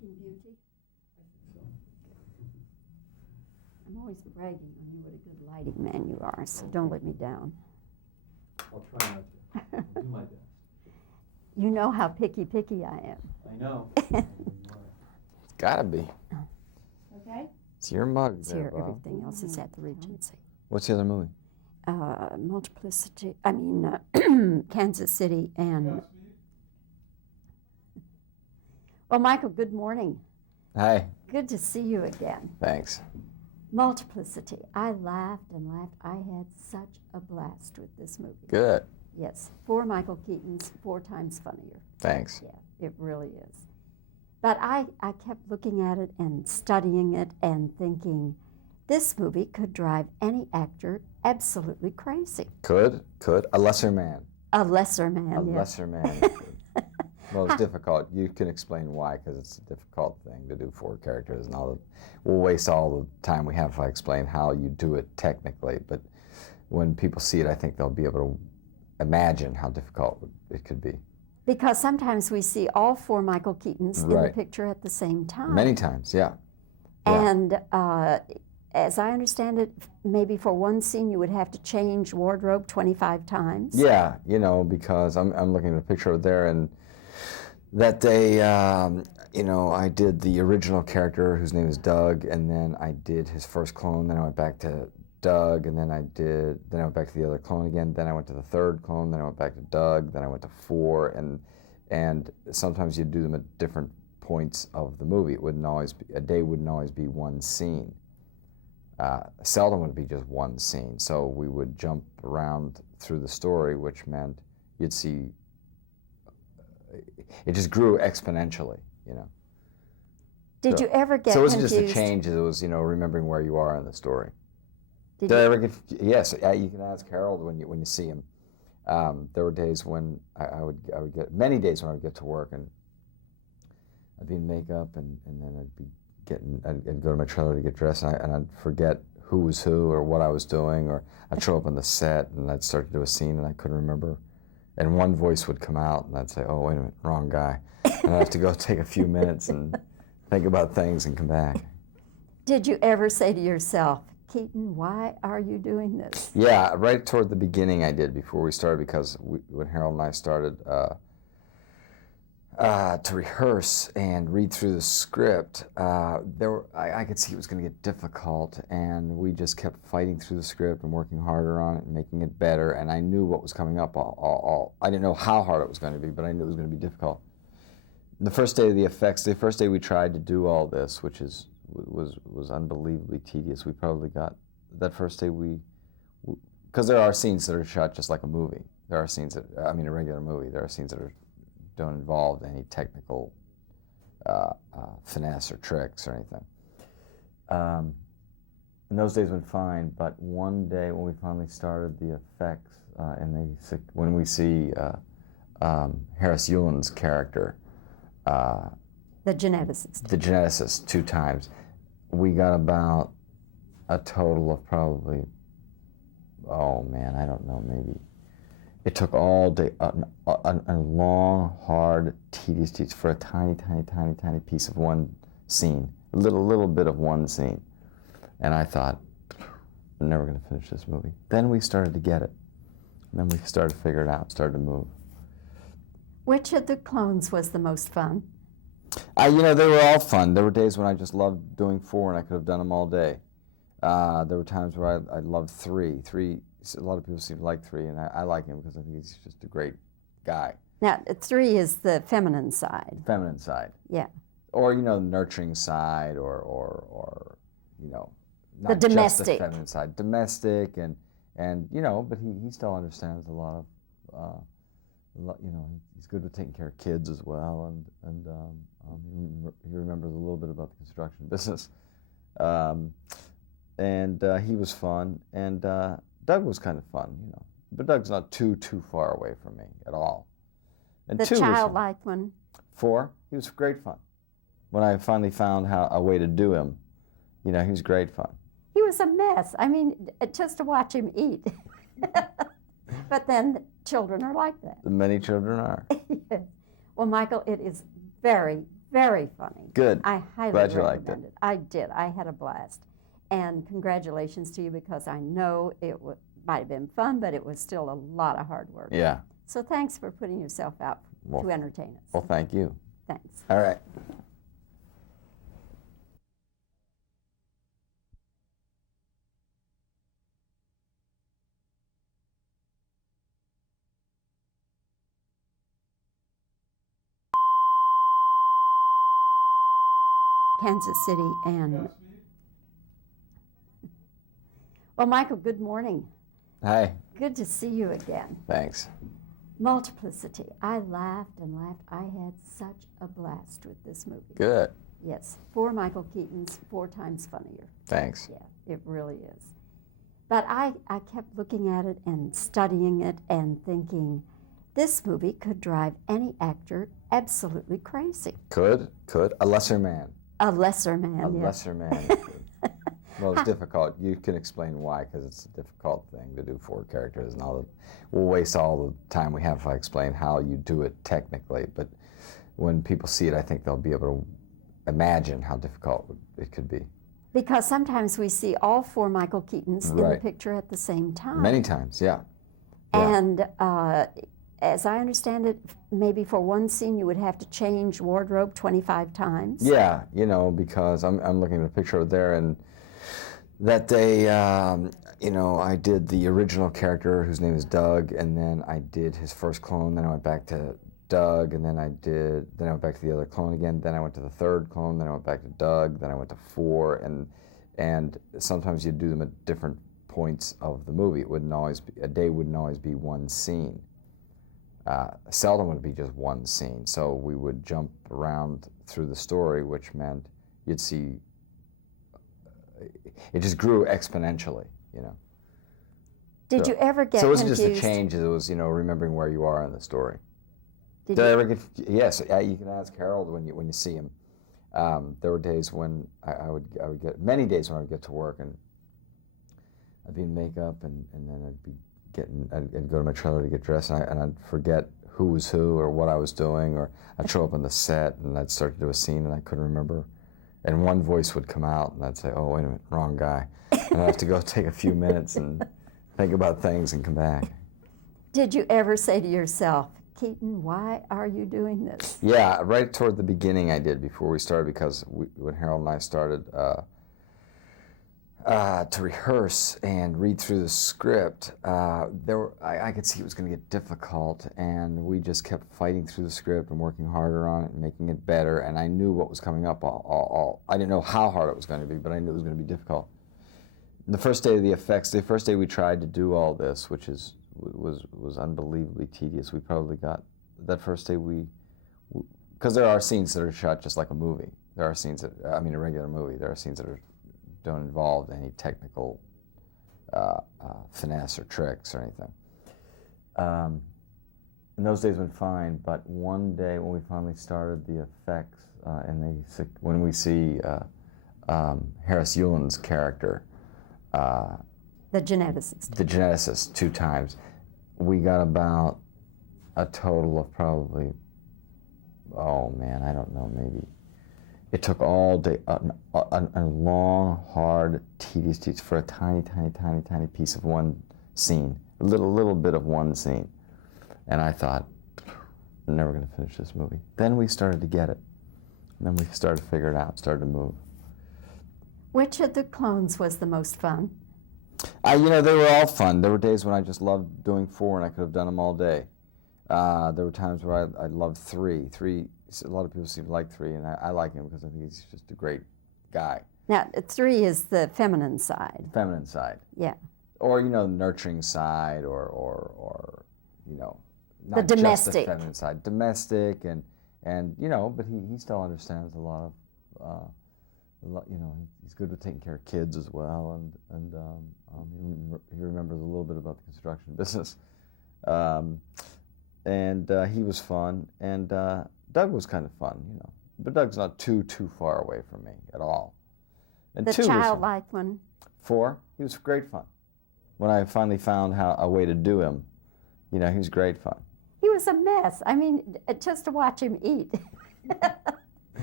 Sleeping Beauty? I'm always bragging on you what a good lighting man you are, so don't let me down. I'll try not to. I'll do my best. You know how picky I am. I know. It's gotta be. Okay? It's your mug It's there, here. Bob. Everything else is at the Regency. What's the other movie? Multiplicity, Kansas City and... Well, Michael, good morning. Hi. Good to see you again. Thanks. Multiplicity. I laughed and laughed. I had such a blast with this movie. Good. Yes. 4 Michael Keatons, 4 times funnier. Thanks. Yeah, it really is. But I kept looking at it and studying it and thinking, this movie could drive any actor absolutely crazy. Could. A lesser man. A lesser man, A yeah. lesser man. Well, it's difficult. You can explain why, because it's a difficult thing to do 4 characters. And we'll waste all the time we have if I explain how you do it technically. But when people see it, I think they'll be able to imagine how difficult it could be. Because sometimes we see all 4 Michael Keatons in the Right. picture at the same time. Many times, yeah. And as I understand it, maybe for one scene you would have to change wardrobe 25 times. Yeah, because I'm looking at a picture over there, and that day, I did the original character whose name is Doug, and then I did his first clone, then I went back to Doug, and then I went back to the other clone again, then I went to the 3rd clone, then I went back to Doug, then I went to 4, and sometimes you do them at different points of the movie. A day wouldn't always be one scene. Seldom would it be just one scene, so we would jump around through the story, which meant you'd see it just grew exponentially, Did you ever get confused? So it wasn't just a change, it was, remembering where you are in the story. Did I ever get, yes, you can ask Harold when you see him. There were days when I would get, many days when I would get to work and I'd be in makeup and then I'd go to my trailer to get dressed and I'd forget who was who or what I was doing, or I'd show up on the set and I'd start to do a scene and I couldn't remember. And one voice would come out, and I'd say, oh, wait a minute, wrong guy. And I'd have to go take a few minutes and think about things and come back. Did you ever say to yourself, Keaton, why are you doing this? Yeah, right toward the beginning I did, before we started, because when Harold and I started to rehearse and read through the script, I could see it was going to get difficult, and we just kept fighting through the script and working harder on it and making it better, and I knew what was coming up. I didn't know how hard it was going to be, but I knew it was going to be difficult. The first day of the effects, the first day we tried to do all this, which was unbelievably tedious. We probably got, that first day because there are scenes that are shot just like a movie. There are scenes that, a regular movie, there are scenes that don't involve any technical finesse or tricks or anything. And those days went fine, but one day when we finally started the effects, when we see Harris Yulin's character, The geneticist 2 times, we got about a total of probably, I don't know, maybe. It took all day, a long, hard, tedious for a tiny piece of one scene, a little bit of one scene. And I thought, I'm never going to finish this movie. Then we started to get it. And then we started to figure it out, started to move. Which of the clones was the most fun? They were all fun. There were days when I just loved doing 4 and I could have done them all day. There were times where I loved 3. A lot of people seem to like 3, and I like him because I think he's just a great guy. Now, 3 is the feminine side. Feminine side. Yeah. Or, nurturing side, or not the domestic. Just the feminine side. Domestic, and but he still understands a lot of, he's good with taking care of kids as well, and he remembers a little bit about the construction business. And he was fun, and Doug was kind of fun, but Doug's not too far away from me at all. And the 2 childlike one. 4, he was great fun. When I finally found a way to do him, he was great fun. He was a mess. Just to watch him eat. But then children are like that. Many children are. Yes. Well, Michael, it is very, Very funny. Good. I highly Glad you liked recommend it. I did. I had a blast. And congratulations to you, because I know it might have been fun, but it was still a lot of hard work. Yeah. So thanks for putting yourself out to entertain us. Well, thank you. Thanks. All right. Kansas City and... Well, Michael, good morning. Hi. Good to see you again. Thanks. Multiplicity. I laughed and laughed. I had such a blast with this movie. Good. Yes. 4 Michael Keatons, 4 times funnier. Thanks. Yeah, it really is. But I kept looking at it and studying it and thinking, this movie could drive any actor absolutely crazy. Could. A lesser man. A lesser man, A lesser man. Well, it's difficult. You can explain why, because it's a difficult thing to do 4 characters, and we'll waste all the time we have if I explain how you do it technically. But when people see it, I think they'll be able to imagine how difficult it could be. Because sometimes we see all 4 Michael Keatons in the picture at the same time. Many times, yeah. And as I understand it, maybe for one scene you would have to change wardrobe 25 times. Yeah, because I'm looking at a picture over there, and that day, I did the original character whose name is Doug, and then I did his first clone, then I went back to Doug, and then I went back to the other clone again, then I went to the 3rd clone, then I went back to Doug, then I went to 4, and sometimes you do them at different points of the movie. A day wouldn't always be one scene. Seldom would it be just one scene, so we would jump around through the story, which meant you'd see it just grew exponentially, Did you ever get confused? So it wasn't just a change, it was, remembering where you are in the story. Did I ever get, yes, you can ask Harold when you see him. There were days when I would get, many days when I would get to work, and I'd be in makeup, and then I'd go to my trailer to get dressed, and I'd forget who was who or what I was doing, or I'd show up on the set, and I'd start to do a scene, and I couldn't remember. And one voice would come out, and I'd say, oh, wait a minute, wrong guy. And I'd have to go take a few minutes and think about things and come back. Did you ever say to yourself, Keaton, why are you doing this? Yeah, right toward the beginning I did, before we started, because when Harold and I started to rehearse and read through the script, I could see it was going to get difficult, and we just kept fighting through the script and working harder on it and making it better, and I knew what was coming up. I didn't know how hard it was going to be, but I knew it was going to be difficult. The first day of the effects, the first day we tried to do all this, which was unbelievably tedious. We probably got, that first day because there are scenes that are shot just like a movie. There are scenes that, a regular movie, there are scenes that don't involve any technical finesse or tricks or anything. And those days went fine, but one day when we finally started the effects, when we see Harris Yulin's character, the geneticist. The geneticist 2 times, we got about a total of probably, oh man, I don't know, maybe. It took all day, a long, hard, tedious for a tiny piece of one scene, a little bit of one scene. And I thought, I'm never going to finish this movie. Then we started to get it. And then we started to figure it out, started to move. Which of the clones was the most fun? They were all fun. There were days when I just loved doing 4 and I could have done them all day. There were times where I loved 3. A lot of people seem to like 3, and I like him because I think he's just a great guy. Now, 3 is the feminine side. Feminine side. Yeah. Or, nurturing side, or not the domestic. Just the feminine side. Domestic, and but he still understands a lot of, he's good with taking care of kids as well, and he remembers a little bit about the construction business. And he was fun, and Doug was kind of fun, but Doug's not too far away from me at all. And the 2 childlike one. 4, he was great fun. When I finally found a way to do him, he was great fun. He was a mess. Just to watch him eat.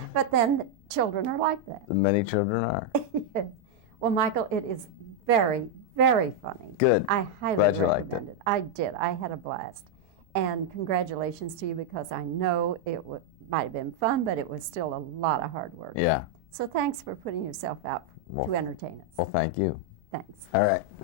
But then children are like that. Many children are. Yes. Well, Michael, it is very, very funny. Good. I highly Glad you recommend liked it. I did. I had a blast. And congratulations to you, because I know it might have been fun, but it was still a lot of hard work. Yeah. So thanks for putting yourself out to entertain us. Well, thank you. Thanks. All right.